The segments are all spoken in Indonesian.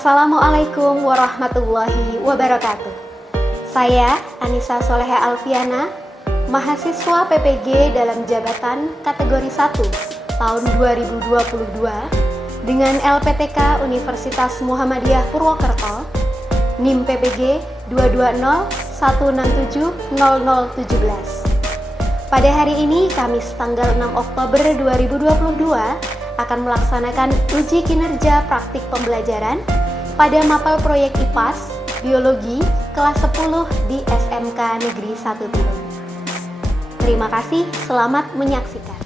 Assalamualaikum warahmatullahi wabarakatuh. Saya Anissa Soleha Alfiana, mahasiswa PPG dalam jabatan kategori 1 tahun 2022 dengan LPTK Universitas Muhammadiyah Purwokerto, NIM PPG 22016700017. Pada hari ini, Kamis tanggal 6 Oktober 2022, akan melaksanakan uji kinerja praktik pembelajaran pada mapel proyek IPAS Biologi kelas 10 di SMK Negeri 1 Tilung. Terima kasih, selamat menyaksikan.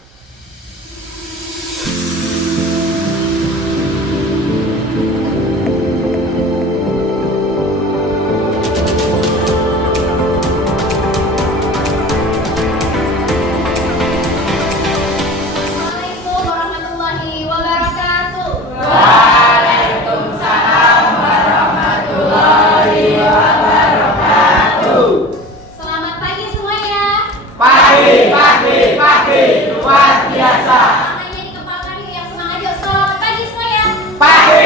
Pagi, luar biasa. Tangannya dikepalkan yang semangat yuk. Selamat pagi semuanya. Pagi,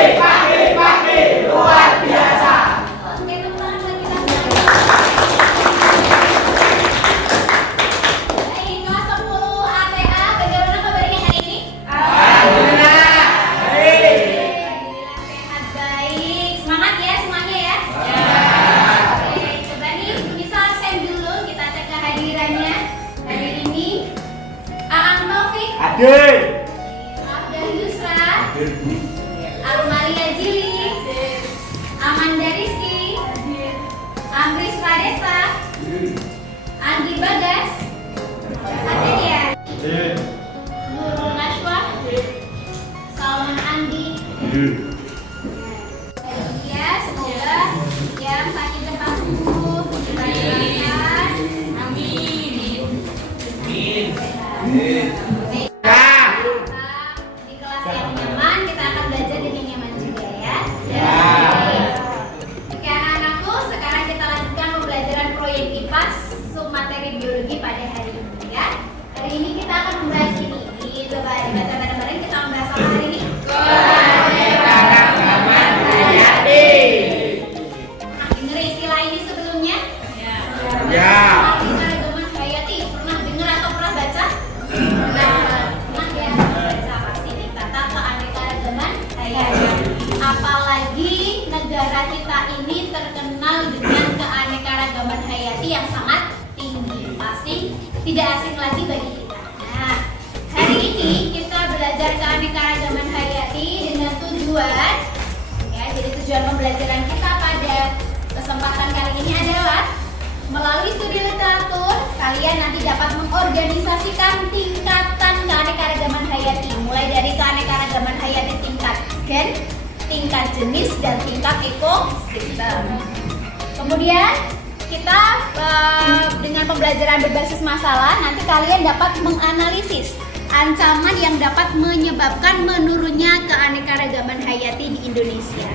luar biasa. Oke, tepuk tangan buat kita semuanya. Baik, kelas 10 ATA, bagaimana kabarnya hari ini? Alhamdulillah. Baik. Alhamdulillah sehat, baik. Semangat ya semuanya ya. Oke, coba nih bisa absen dulu, kita cek kehadirannya. Hari ini Aang Taufik, Hadir. Abdul Yusra, Armalia Jili, Amanda Rizky, Amris Radesa, Andi Bagas, ada ya, Nurul Nashwa, Salman Andi. Ya, semoga yang sakit cepat sembuh, dilancarkan. Amin. Di kelas yang nyaman, kita akan belajar dengan nyaman juga ya. Oke anak-anakku, sekarang kita lanjutkan pembelajaran proyek IPAS submateri biologi pada hari ini ya. Hari ini kita akan membahas ini. Coba dibaca bareng-bareng, kita membahas apa hari ini? Keanekaragaman hayati. Pernah dengar istilah ini sebelumnya? Ya. Keanekaragaman hayati, pernah dengar atau pernah baca? Pernah ya, baca pasti nih kata keanekaragaman hayati. Apalagi negara kita ini terkenal dengan keanekaragaman hayati yang sangat tinggi, pasti tidak asing lagi bagi kita. Nah, hari ini kita belajar keanekaragaman hayati dengan tujuan, ya, jadi tujuan pembelajaran kita pada kesempatan kali ini adalah melalui studi literatur, kalian nanti dapat mengorganisasikan tingkatan keanekaragaman hayati, mulai dari keanekaragaman hayati tingkat gen, tingkat jenis, dan tingkat ekosistem. Kemudian kita dengan pembelajaran berbasis masalah, nanti kalian dapat menganalisis ancaman yang dapat menyebabkan menurunnya keanekaragaman hayati di Indonesia.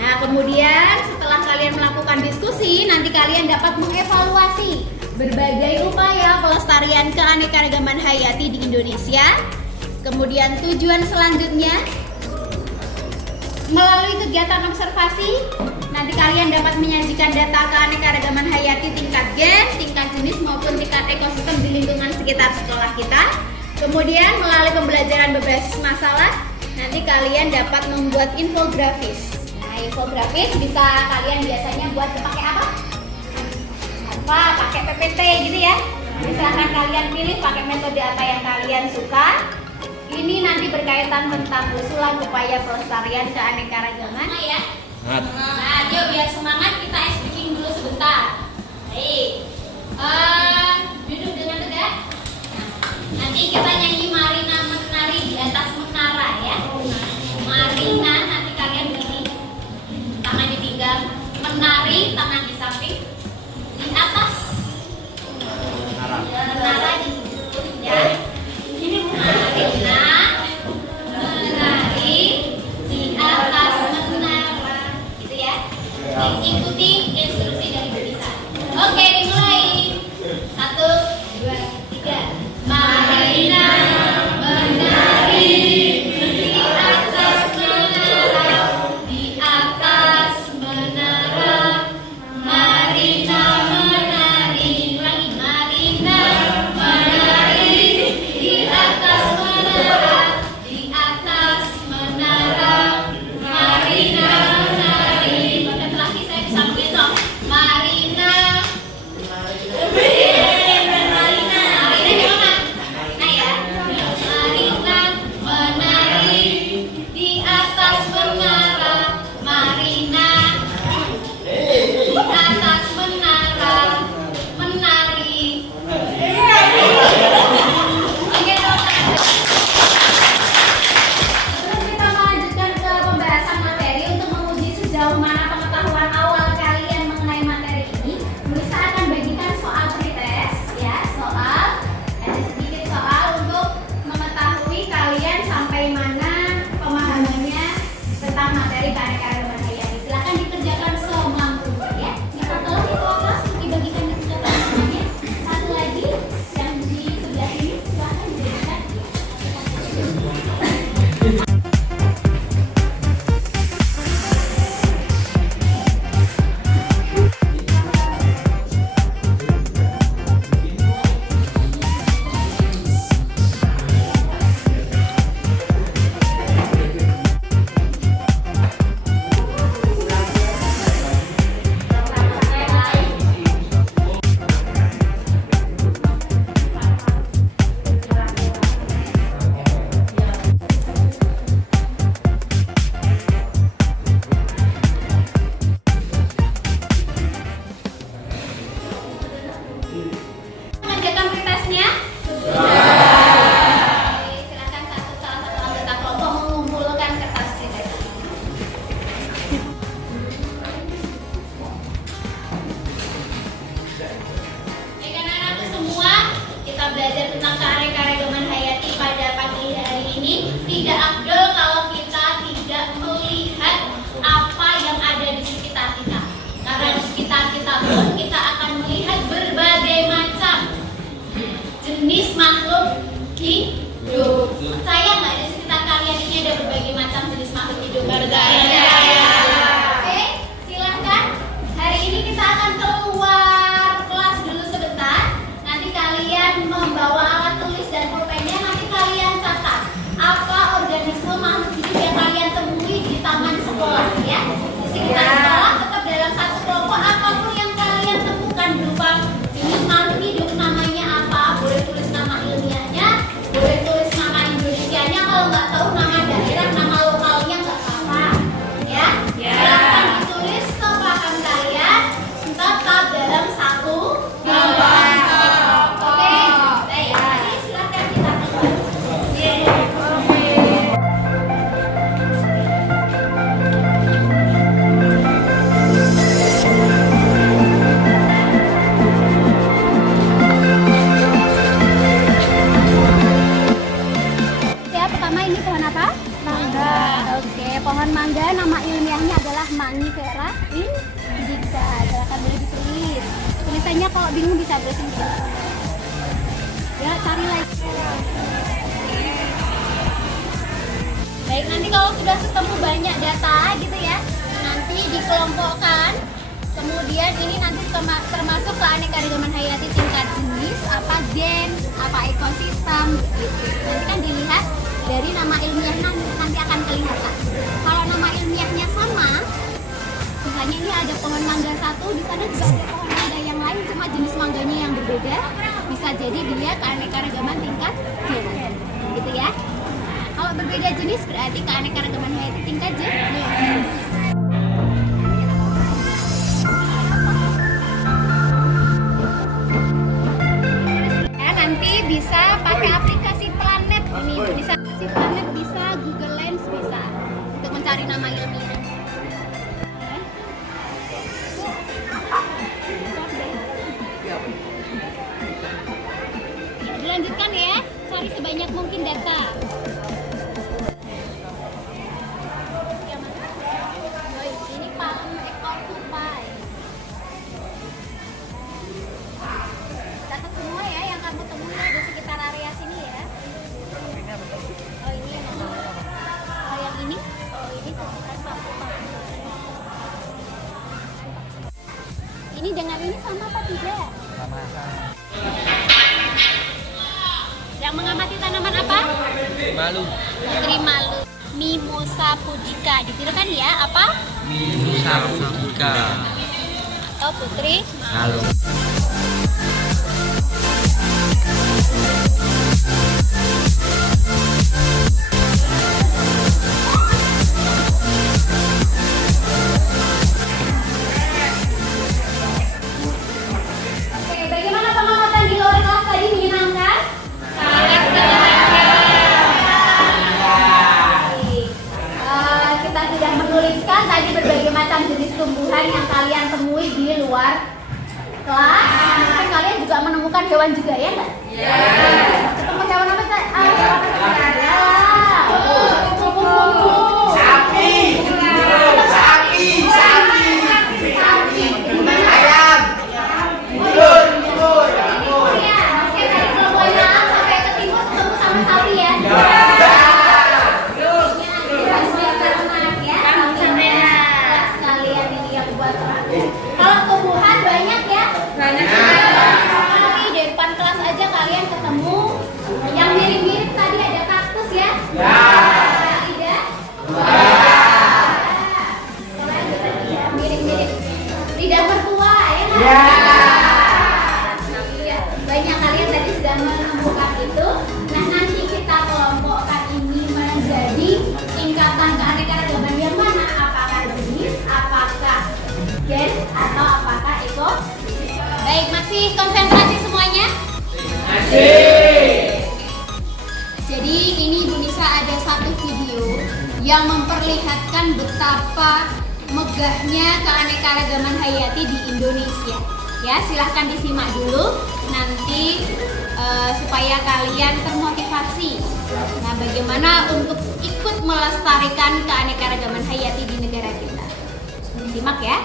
Nah, kemudian setelah kalian melakukan diskusi, nanti kalian dapat mengevaluasi berbagai upaya pelestarian keanekaragaman hayati di Indonesia. Kemudian tujuan selanjutnya, melalui kegiatan observasi, nanti kalian dapat menyajikan data keanekaragaman hayati tingkat gen, tingkat jenis maupun tingkat ekosistem di lingkungan sekitar sekolah kita. Kemudian melalui pembelajaran berbasis masalah, nanti kalian dapat membuat infografis. Infografis bisa kalian biasanya buat pakai apa? Pakai PPT gitu ya. Misalkan kalian pilih pakai metode apa yang kalian suka. Ini nanti berkaitan tentang usulan upaya pelestarian keanekaragaman ya. Nah, yuk biar semangat kita speaking dulu sebentar. Baik. Duduk dengan tegak. Nanti kita nyanyi Marina menari di atas menara ya. Marina, nanti kalian begini. Tangan dipegang, menari, tangan di samping, di atas menara di ya. Ini Marina menari di atas menara, gitu ya. Ikuti instruksi dari Bisa. Oke, dimulai. 1, kalian membawa alat tulis dan pulpennya, nanti kalian catat apa organisme makhluk hidup yang kalian temui di taman sekolah ya. Di sekitar sekolah tetap dalam satu kelompok, apapun yang kalian temukan berupa jenis makhluk hidup, namanya apa, boleh tulis nama ilmiahnya, boleh tulis nama Indonesianya, kalau nggak tahu nama daerah, nama lokalnya nggak apa-apa ya. Silahkan ditulis sepaham kalian, tetap dalam satu kelompok. Oke, baik. Jadi silahkan kita mulai. Ya, pertama ini pohon apa? Mangga. Oke, pohon mangga nama ilmiahnya adalah Mangifera indica. Silakan boleh ditulis. Tulisannya kalau bingung bisa bersin. Ya, cari lagi. Baik, nanti kalau sudah ketemu banyak data gitu ya, nanti dikelompokkan. Kemudian ini nanti termasuk keanekaragaman hayati tingkat jenis, apa gen, apa ekosistem gitu. Nanti kan dilihat dari nama ilmiahnya nanti akan kelihatan. Kalau nama ilmiahnya sama, misalnya ini ada pohon mangga satu, di sana juga ada pohon mangga yang lain, cuma jenis mangganya yang berbeda, bisa jadi dia keanekaragaman tingkat gen, gitu ya. Kalau berbeda jenis berarti keanekaragaman hayati tingkat jenis. Nanti bisa pakai aplikasi Planet ini, bisa aplikasi Planet, bisa Google Lens, bisa untuk mencari nama ilmiah. Ya, dilanjutkan ya, cari sebanyak mungkin data. Ini palem ekor tupai. Catat semua ya yang kamu temui di sekitar area sini ya. Oh ini yang mana? Oh yang ini? Oh ini sekitar satu Pak. Ini dengan ini sama apa tidak? Sama. Yang mengamati tanaman apa? Malu. Putri malu. Mimosa pudica. Ditirukan ya apa? Mimosa pudica. Oh putri Malu. Oke, bagaimana pengamatan di luar kelas tadi, menyenangkan? Sangat kita sudah menuliskan tadi berbagai macam jenis tumbuhan yang kalian temui di luar kelas. Mungkin kalian juga menemukan hewan juga ya nggak? Iya. Ketemu hewan apa sih? Kupu-kupu. Sapi. Ayam. Telur. Iya, oke dari kelompoknya sampai ke timur ketemu sama sapi ya. Kalian ini yang buat kalau tumbuhan banyak ya. Tapi di depan kelas aja kalian ketemu yang mirip-mirip tadi ada kaktus ya. Ida. Mirip-mirip lidah mertua ya kan? Iya, banyak kalian tadi sudah menemukan itu. Nah nanti kita kelompokkan ini menjadi tingkatan keanekaragaman yang mana? Apakah jenis, apakah gen, atau apakah ekosistem? Baik, masih konsentrasi semuanya? Masih. Jadi ini Bu Nisa ada satu video yang memperlihatkan betapa megahnya keanekaragaman hayati di Indonesia. Ya, silahkan disimak dulu nanti supaya kalian termotivasi. Nah, bagaimana untuk ikut melestarikan keanekaragaman hayati di negara kita. Simak ya.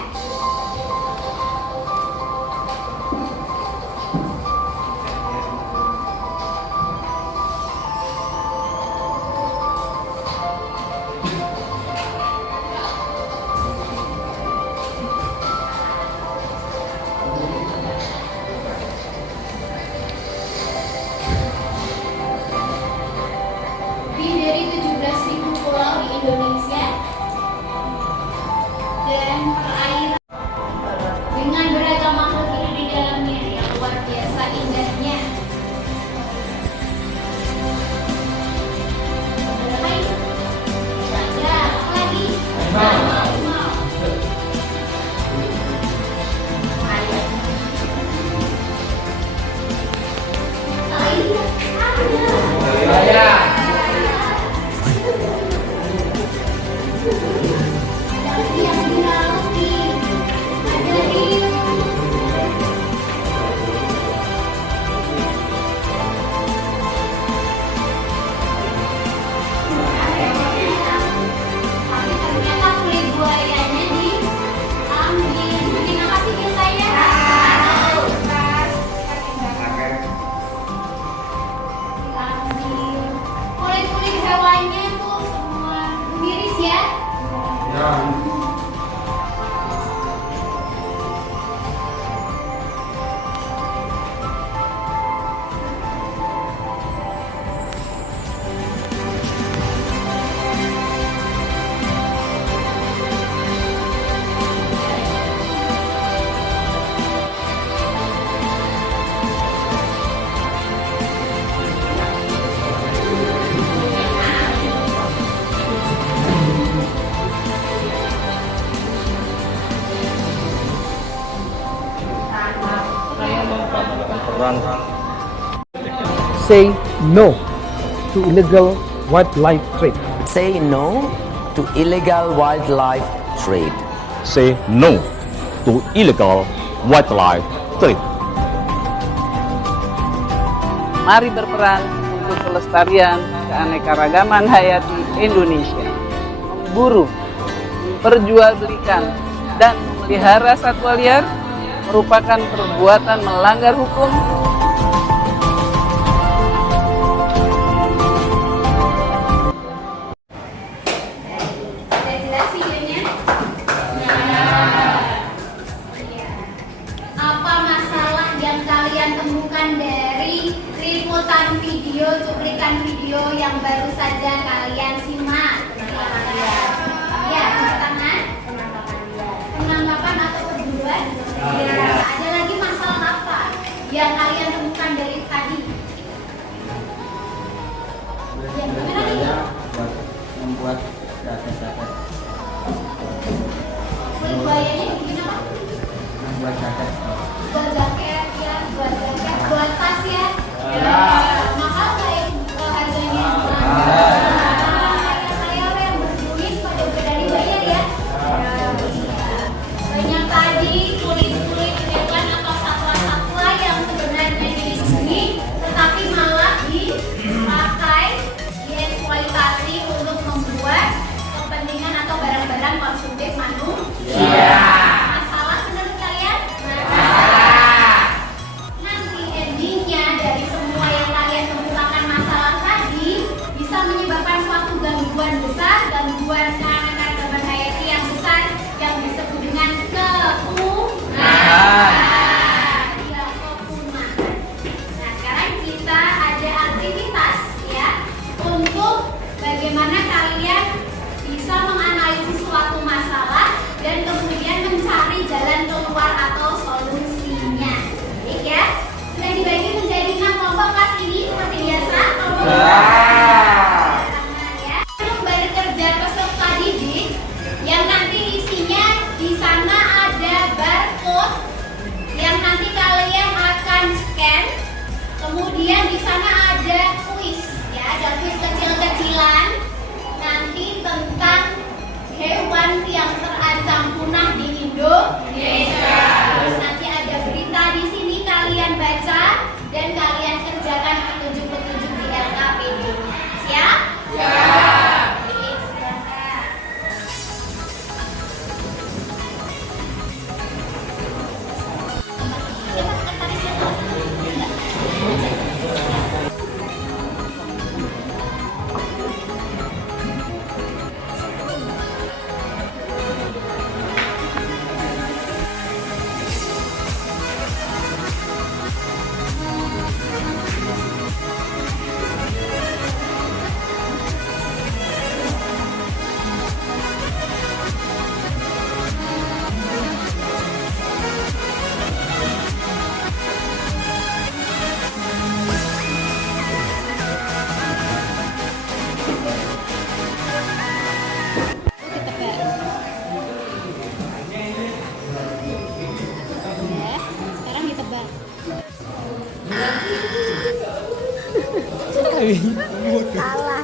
Say no to illegal wildlife trade. Say no to illegal wildlife trade. Say no to illegal wildlife trade. Mari berperan untuk pelestarian keanekaragaman hayati Indonesia. Memburu, memperjualbelikan, dan memelihara satwa liar merupakan perbuatan melanggar hukum. Sudah jelas videonya? Iya. Apa masalah yang kalian temukan dari liputan video, cuplikan video yang baru saja kalian simak? Ya, cuci tangan, penangkapan atau perburuan? Ya. Ada lagi masalah apa yang kalian temukan dari tadi? Yang benar lagi? Membuat jaket-jaket. Buayanya bikin apa? Membuat jaket. Buat jaket ya, buat jaket, buat tas ya. Ya. Mahal nggak ya harganya? Saya yang berduit pada berani bayar ya. Banyak tadi kulit-kulit hewan atau satwa-satwa yang sebenarnya dilindungi, tetapi malah dipakai, dieksploitasi untuk membuat kepentingan atau barang-barang konsumtif manusia. Masalah menurut kalian? Nanti endingnya dari semua yang kalian kemukakan masalah tadi bisa menyebabkan suatu gangguan besar, gangguan keanekaragaman hayati yang besar yang disebut dengan kepunahan. Ya, kepunahan. Nah, sekarang kita ada aktivitas ya untuk bagaimana kalian bisa menganalisis suatu masalah dan kemudian mencari jalan keluar atau solusinya. Baik ya, sudah dibagi menjadi 6 kelompok kelas ini seperti biasa. Kelompok ya. Lembar kerja peserta didik yang nanti isinya di sana ada barcode yang nanti kalian akan scan. Kemudian di sana ada kuis ya, ada kuis kecil-kecilan nanti tentang hewan yang terancam punah di Indonesia. Terus nanti ada berita di sini kalian baca dan kalian kerjakan petunjuk-petunjuk di LKPD-nya. Siap? Siap. Oke, silakan. Sekarang ditebak. Salah.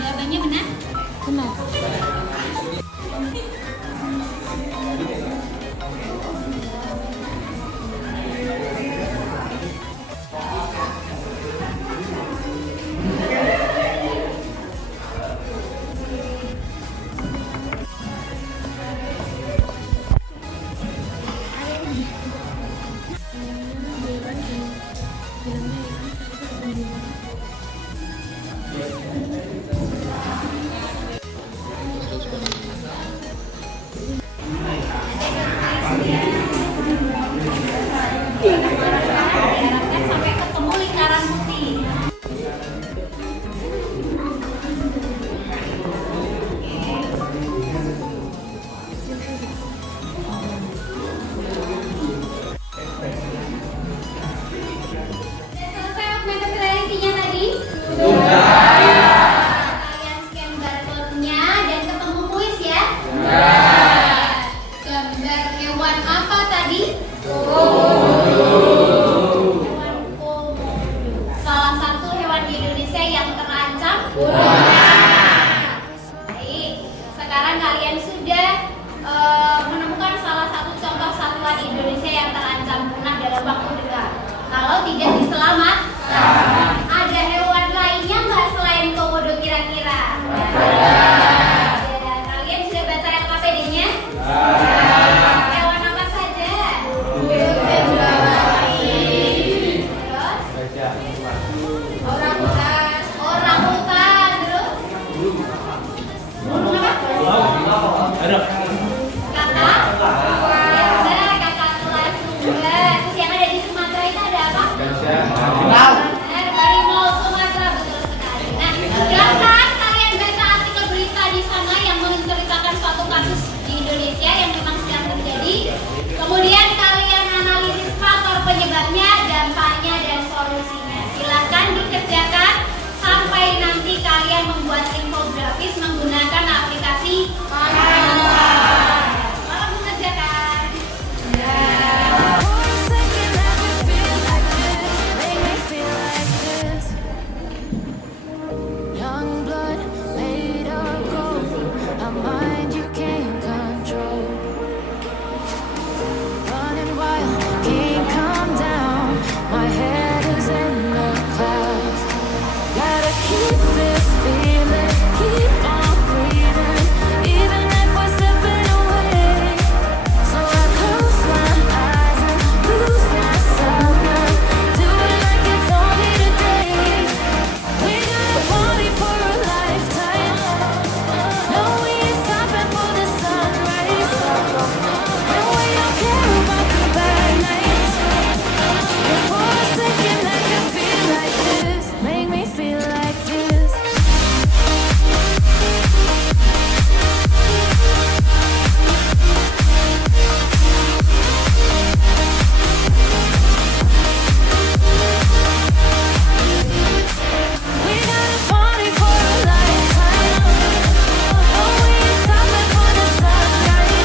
Jawabannya benar? Benar. Diharapkan sampai ketemu lingkaran putih. Selesai augmented reality-nya tadi? Sudah. Kalian scan barcode-nya dan ketemu kuis ya? 3 diselamatkan. Ada hewan lainnya nggak selain komodo kira-kira? Ada. Kalian sudah baca LKPD-nya? Hewan apa saja? Terus? Orangutan. Terus? Burung apa? Kakak? Kakak kelas 2. Terus yang ada di Sumatera itu ada apa? Harimau Sumatera, betul sekali. Nah, silakan kalian baca artikel berita di sana yang menceritakan suatu kasus di Indonesia yang memang sedang terjadi. Kemudian kalian analisis faktor penyebabnya, dampaknya, dan solusinya. Silakan dikerjakan sampai nanti kalian membuat infografis menggunakan aplikasi Canva. Selamat mengerjakan. Young blood made of gold, a mind you can't control. Running wild, can't come down. My head is in the clouds. Gotta keep this feeling, keep on breathing, even if we're slipping away. So I close my eyes and lose myself now. Do it like it's only today. We got a party for a lifetime. No, we ain't stopping for the sunrise. And we don't care about the bad nights. And for a second I can feel like this. Make me feel like this. We got a party for a lifetime. No, we ain't stopping for the sunrise.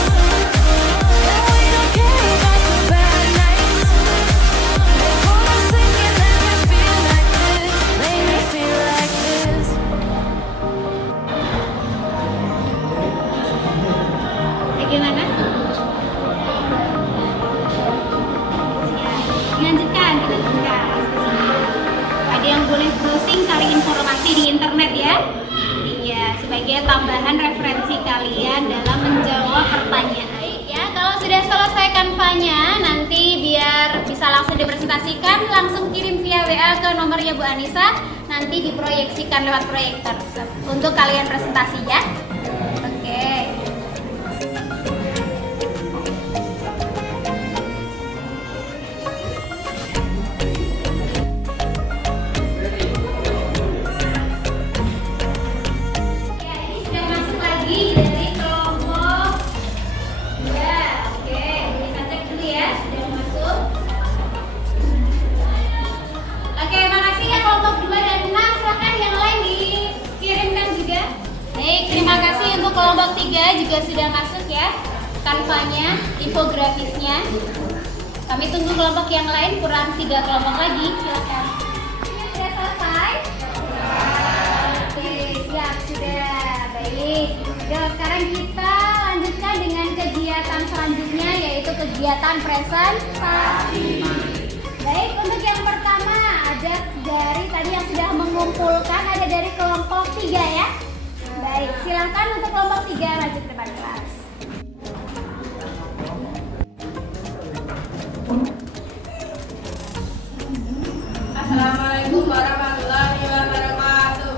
And we don't care about the bad nights. And for a second I can feel like this. Make me feel like this. Bagaimana? Dilanjutkan. Ada yang boleh browsing cari informasi di internet ya? Iya, sebagai tambahan referensi kalian dalam menjawab pertanyaan. Ya, kalau sudah selesai Canva-nya, nanti biar bisa langsung dipresentasikan, langsung kirim via WA ke nomornya Bu Anissa, nanti diproyeksikan lewat proyektor untuk kalian presentasi ya. Oke. Ya, ini sudah masuk lagi dari kelompok 2. Oke, kita cek dulu ya, sudah masuk. Oke, makasih ya kelompok 2 dan 6. Silakan yang lain dikirimkan juga. Baik, terima kasih untuk kelompok 3 juga sudah masuk ya. Canva-nya, infografisnya. Kami tunggu kelompok yang lain, kurang 3 kelompok lagi. Silakan. Ini sudah selesai? Oke, siap, sudah. Baik. Yuk, sekarang kita lanjutkan dengan kegiatan selanjutnya, yaitu kegiatan presentasi. Baik, untuk yang pertama ada dari tadi yang sudah mengumpulkan, ada dari kelompok 3 ya. Baik, silakan untuk kelompok 3 lanjut ke depan kelas. Assalamualaikum warahmatullahi wabarakatuh.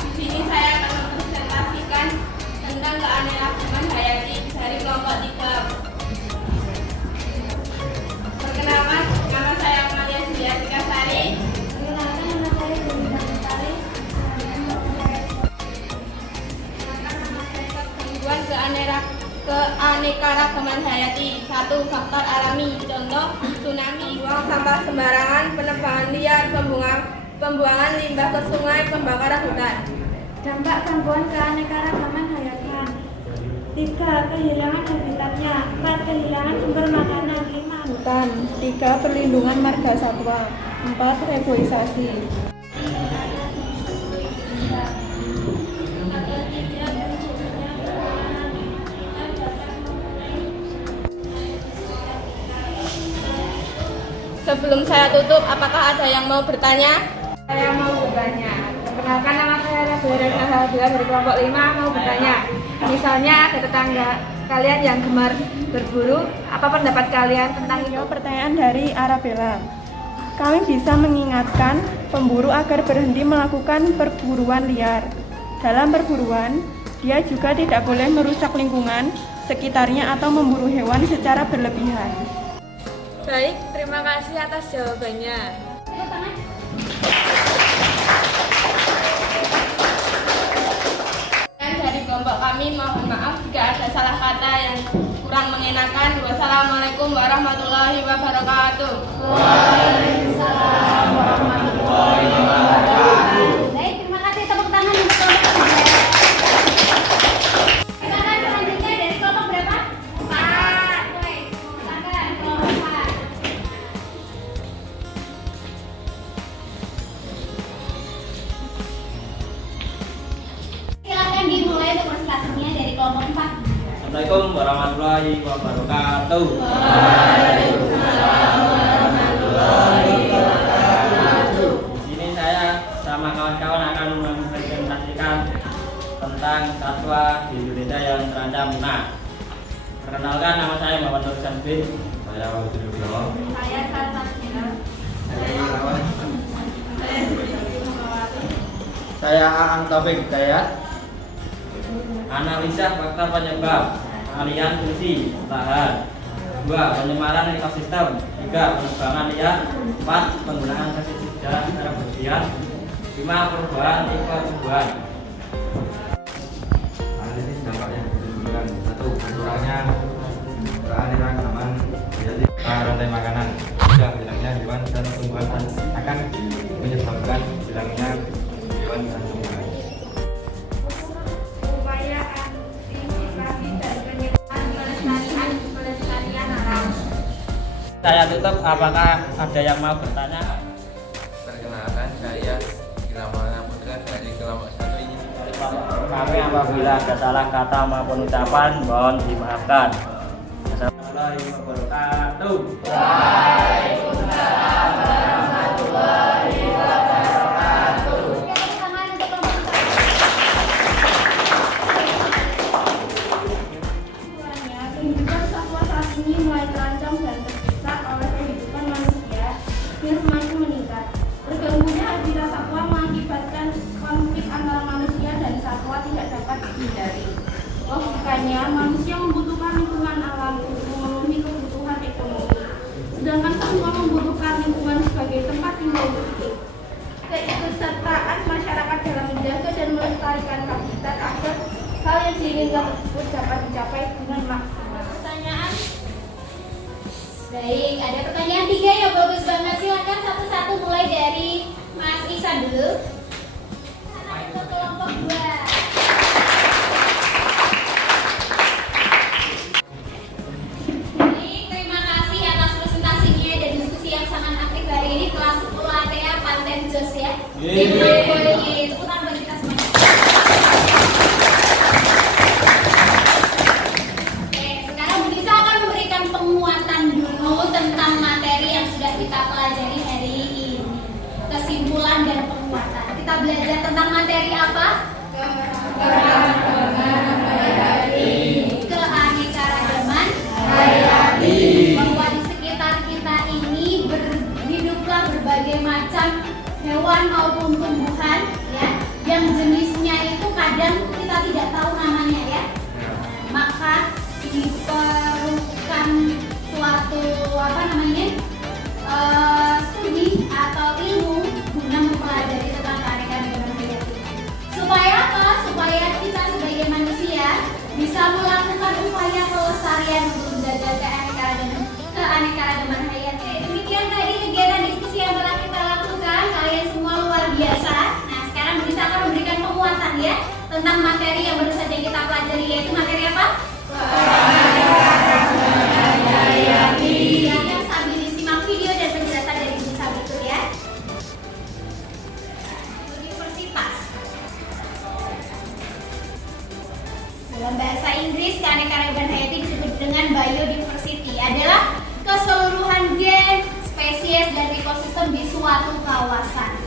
Di sini saya akan mempresentasikan tentang keanekaragaman hayati dari kelompok 3. Perkenalkan, nama saya Amalia Juliatika Sari. Gangguan keanekaragaman hayati. 1. Faktor alami. Contoh tsunami, buang sampah sembarangan, penebangan liar, pembuangan limbah ke sungai, pembakaran hutan. Dampak gangguan keanekaragaman hayati. 3. Kehilangan habitatnya. 4. Kehilangan sumber makanan. 5. Hutan. 3. Perlindungan marga satwa. 4. Reboisasi. Sebelum saya tutup, apakah ada yang mau bertanya? Saya mau bertanya. Perkenalkan, nama saya Rabia dari kelompok 5 mau bertanya. Misalnya ada tetangga kalian yang gemar berburu, apa pendapat kalian tentang itu? Pertanyaan dari Arabella. Kami bisa mengingatkan pemburu agar berhenti melakukan perburuan liar. Dalam perburuan, dia juga tidak boleh merusak lingkungan sekitarnya atau memburu hewan secara berlebihan. Baik, terima kasih atas jawabannya. Dari kelompok kami mohon maaf jika ada salah kata yang kurang mengenakan. Wassalamualaikum warahmatullahi wabarakatuh. Waalaikumsalam warahmatullahi wabarakatuh. Baik, terima kasih, tepuk tangan untuk kelompok 3. Silakan selanjutnya dari kelompok berapa? 4. Baik, silakan kelompok 4. Silakan dimulai untuk presentasinya dari kelompok 4. Assalamualaikum warahmatullahi wabarakatuh. Di sini saya sama kawan-kawan akan mempresentasikan tentang satwa di Indonesia yang terancam punah. Perkenalkan, nama saya Muhammad Nur Syamsuddin. Saya Wahid Nugroho. Saya Salsabila. Saya Aan Taufik Hidayat. Analisa faktor penyebab, pengalihan fungsi lahan. 2. Penyemaran ekosistem. 3. Penebangan liar. 4. Penggunaan pestisida secara berlebihan. 5. Perubahan tipe tumbuhan. Analisis dampak yang ditimbulkan. 1. Berkurangnya keanekaragaman hayati rantai makanan. 3. Hilangnya hewan dan tumbuhan akan menyebabkan hilangnya hewan dan tumbuhan. Upaya antisipasi dan penyelamatan pelestarian alam. Saya tutup, apakah ada yang mau bertanya? Perkenalkan, saya Gilamana Putra dari kelompok 1 ini. Kami apabila ada salah kata maupun ucapan mohon dimaafkan. Assalamualaikum warahmatullahi wabarakatuh. Kehidupan satwa saat ini mulai terancam dan terdesak oleh kehidupan manusia yang semakin meningkat. Bergabungnya habitat satwa mengakibatkan konflik antara manusia dan satwa tidak dapat dihindari. Logikanya, manusia membutuhkan lingkungan alam untuk memenuhi kebutuhan ekonomi, sedangkan satwa membutuhkan lingkungan sebagai tempat tinggal hidup. Keikutsertaan masyarakat dalam menjaga dan melestarikan habitat agar hal yang diinginkan tersebut dapat dicapai dengan maksimal. Pertanyaan? Baik, ada pertanyaan 3 yang bagus banget. Silakan satu-satu mulai dari Mas Ihsan dulu. Untuk kelompok 2. Baik, terima kasih atas presentasinya dan diskusi yang sangat aktif hari ini. Kelas 10 ATA Panten Jos ya. Tepuk tangan bagi kita semua. Sekarang Bu Nisa akan memberikan penguatan dulu tentang materi yang sudah kita pelajari hari ini. Kesimpulan dan penguatan. Kita belajar tentang materi apa? Keanekaragaman hayati. Bahwa di sekitar kita ini hiduplah berbagai macam hewan maupun tumbuhan ya, yang jenisnya itu kadang kita tidak tahu namanya ya. Maka diperlukan suatu studi atau ilmu guna mempelajari tentang keanekaragaman hayati. Supaya apa? Supaya kita sebagai manusia bisa melakukan upaya pelestarian untuk menjaga keanekaragaman hayati. Demikian tadi kegiatan diskusi yang telah kita lakukan. Kalian semua luar biasa. Nah, sekarang bisa akan memberikan penguatan ya tentang materi yang baru saja kita pelajari, yaitu materi apa? Silakan sambil disimak video dan penjelasan dari Bu Nisa berikut ya. Universitas. Dalam bahasa Inggris, keanekaragaman hayati disebut dengan biodiversity adalah keseluruhan gen, spesies, suatu kawasan.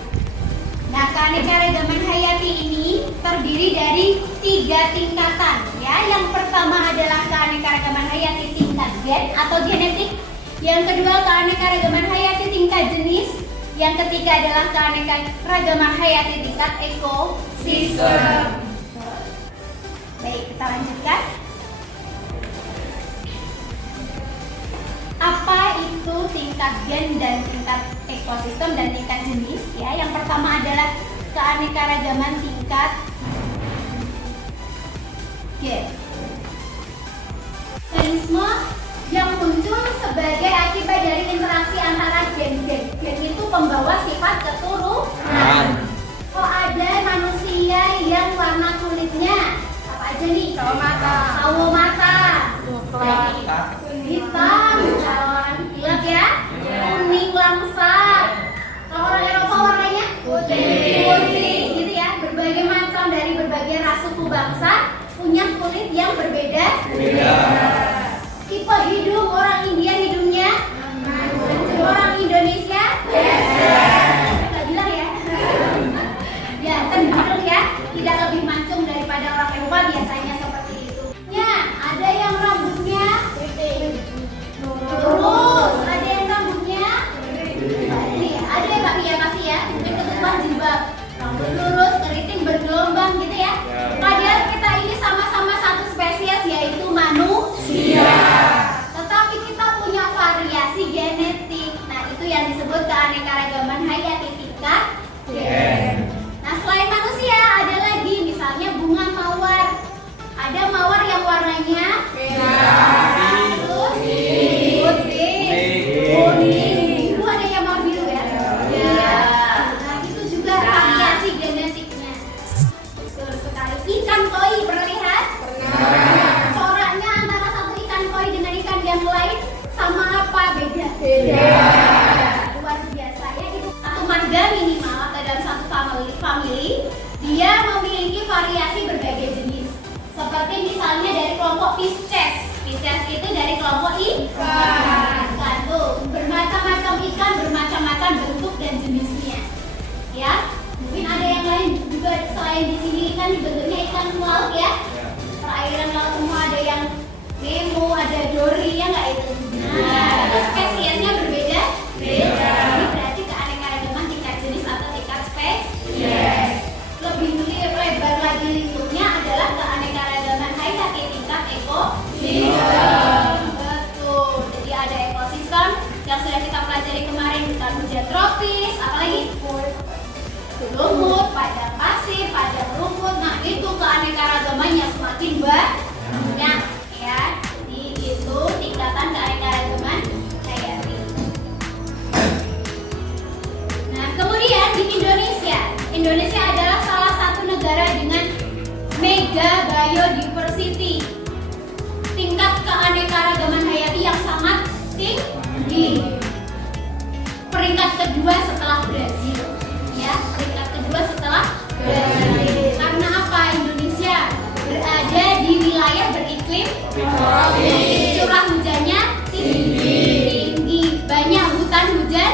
Nah, keanekaragaman hayati ini terdiri dari 3 tingkatan ya. Yang pertama adalah keanekaragaman hayati tingkat gen atau genetik. Yang kedua keanekaragaman hayati tingkat jenis. Yang ketiga adalah keanekaragaman hayati tingkat ekosistem. Baik, kita lanjutkan. Apa itu tingkat gen dan tingkat ekosistem dan tingkat jenis ya? Yang pertama adalah keanekaragaman tingkat gen. Mekanisme yang muncul sebagai akibat dari interaksi antara gen-gen. Gen itu pembawa sifat keturunan. Kok ada manusia yang warna kulitnya apa aja nih? Sawo mata. Sawo mata. Hitam, gelap ya, kuning langsat. Kalau orang Eropa warnanya putih, gitu ya. Berbagai macam dari berbagai ras suku bangsa punya kulit yang berbeda. Tipe hidung orang India hidungnya, orang Indonesia nggak bilang ya, ya cenderung ya, tidak lebih mancung daripada orang Eropa biasanya seperti itu. Ya, ada yang rambutnya lurus, ada yang rambutnya ada yang kaki ya pasti ya, mungkin ketutupan jilbab, rambut lurus, keriting bergelombang gitu ya. Padahal kita ini sama-sama satu spesies yaitu manusia. Tetapi kita punya variasi genetik. Nah, itu yang disebut keanekaragaman hayati tingkat gen. Nah, selain manusia ada lagi misalnya bunga mawar. Ada mawar yang warnanya merah, terus putih, kuning, biru, ada yang mawar biru ya. Nah, itu juga variasi genetiknya. Betul sekali. Ikan koi pernah lihat? Coraknya antara satu ikan koi dengan ikan yang lain sama apa? Beda. Luar biasa ya. Itu satu marga minimal atau dalam satu family dia memiliki variasi berbagai jenis. Seperti misalnya dari kelompok Pisces. Pisces itu dari kelompok ikan. Tuh, bermacam-macam ikan, bermacam-macam bentuk dan jenisnya. Ya, mungkin ada yang lain juga selain di sini ikan bentuknya ikan laut ya. Perairan laut semua ada yang Nemo, ada Dory ya nggak itu. Nah, itu spesiesnya berbeda. Ini berarti keanekaragaman tingkat jenis atau tingkat spesies. Lebih lebar lagi lingkupnya adalah keanekaragaman hayati tingkat ekosistem. Betul. Jadi ada ekosistem yang sudah kita pelajari kemarin, hutan hujan tropis, apalagi lumut, padang pasir, padang rumput. Nah, itu keanekaragamannya semakin banyak ya. Jadi itu tingkatan keanekaragaman hayati. Nah, kemudian di Indonesia adalah salah satu negara dengan mega biodiversity. Tingkat keanekaragaman hayati yang sangat tinggi. Peringkat kedua setelah Brazil. Ya, peringkat kedua setelah Brazil. Karena apa? Indonesia berada di wilayah beriklim tropis. Curah hujannya tinggi. Banyak hutan hujan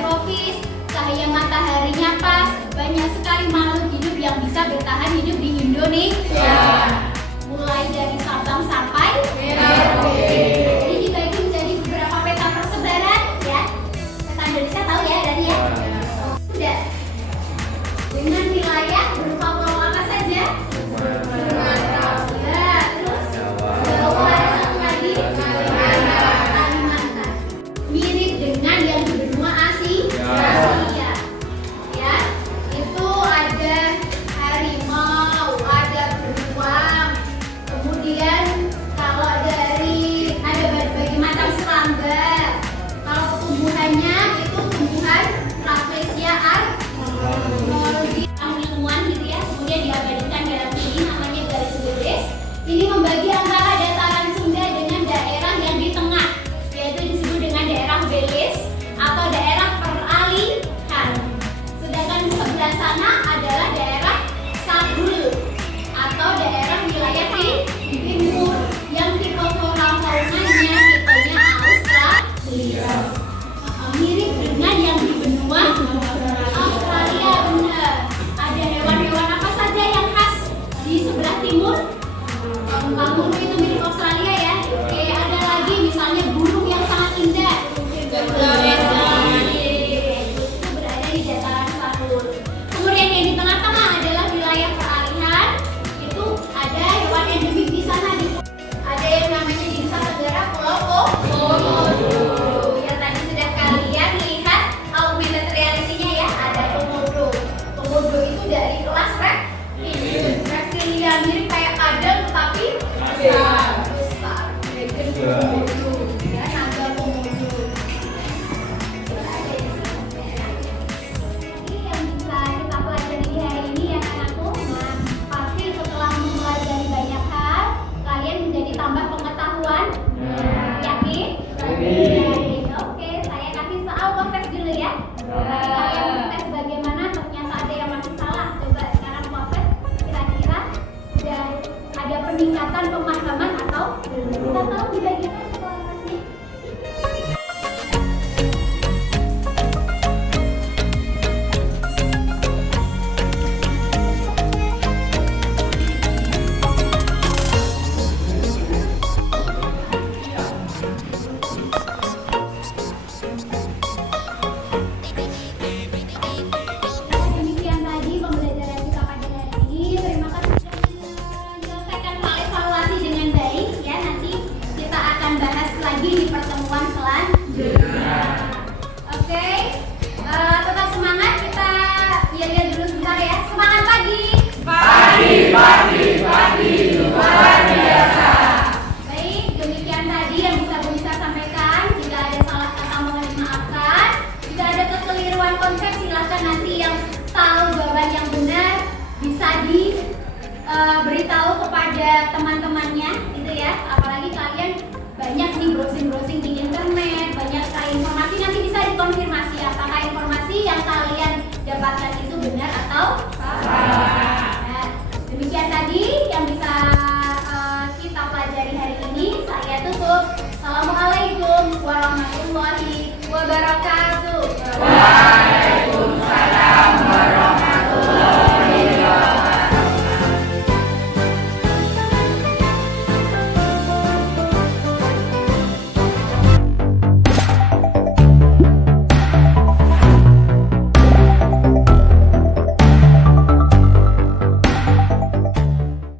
tropis. Cahaya mataharinya pas. Banyak sekali makhluk hidup yang bisa bertahan hidup di Indonesia. Mulai dari Sabang sampai Merauke. Ini dibagi menjadi beberapa peta persebaran ya. Peta Indonesia tahu ya dari ya. Sudah. Dengan wilayah berupa pulau apa saja? Ya, terus Jawa, satu lagi Kalimantan. Mirip dengan yang di benua Asia. Ya, itu ada harimau, ada Kalian tes bagaimana? Ternyata ada yang masih salah. Coba sekarang proses. Kira-kira sudah ada peningkatan pemahaman atau belum? Kita tahu di bagian evaluasi. Demikian tadi pembelajaran kita pada hari ini. Terima kasih sudah menyelesaikan soal evaluasi dengan baik ya. Nanti kita akan bahas lagi di pertemuan selanjutnya. Oke, tetap semangat. Kita lihat dulu sebentar ya. Semangat pagi. Pagi luar biasa. Baik, demikian tadi yang bisa Bu Nisa sampaikan. Jika ada salah kata mohon dimaafkan. Jika ada kekeliruan konsep silakan nanti yang tahu jawaban yang benar bisa diberitahu kepada teman-temannya gitu ya. Apalagi kalian banyak nih browsing di internet, banyak sekali informasi, nanti bisa dikonfirmasi apakah informasi yang kalian dapatkan itu benar atau salah. Nah, demikian tadi yang bisa kita pelajari hari ini. Saya tutup. Assalamualaikum warahmatullahi wabarakatuh.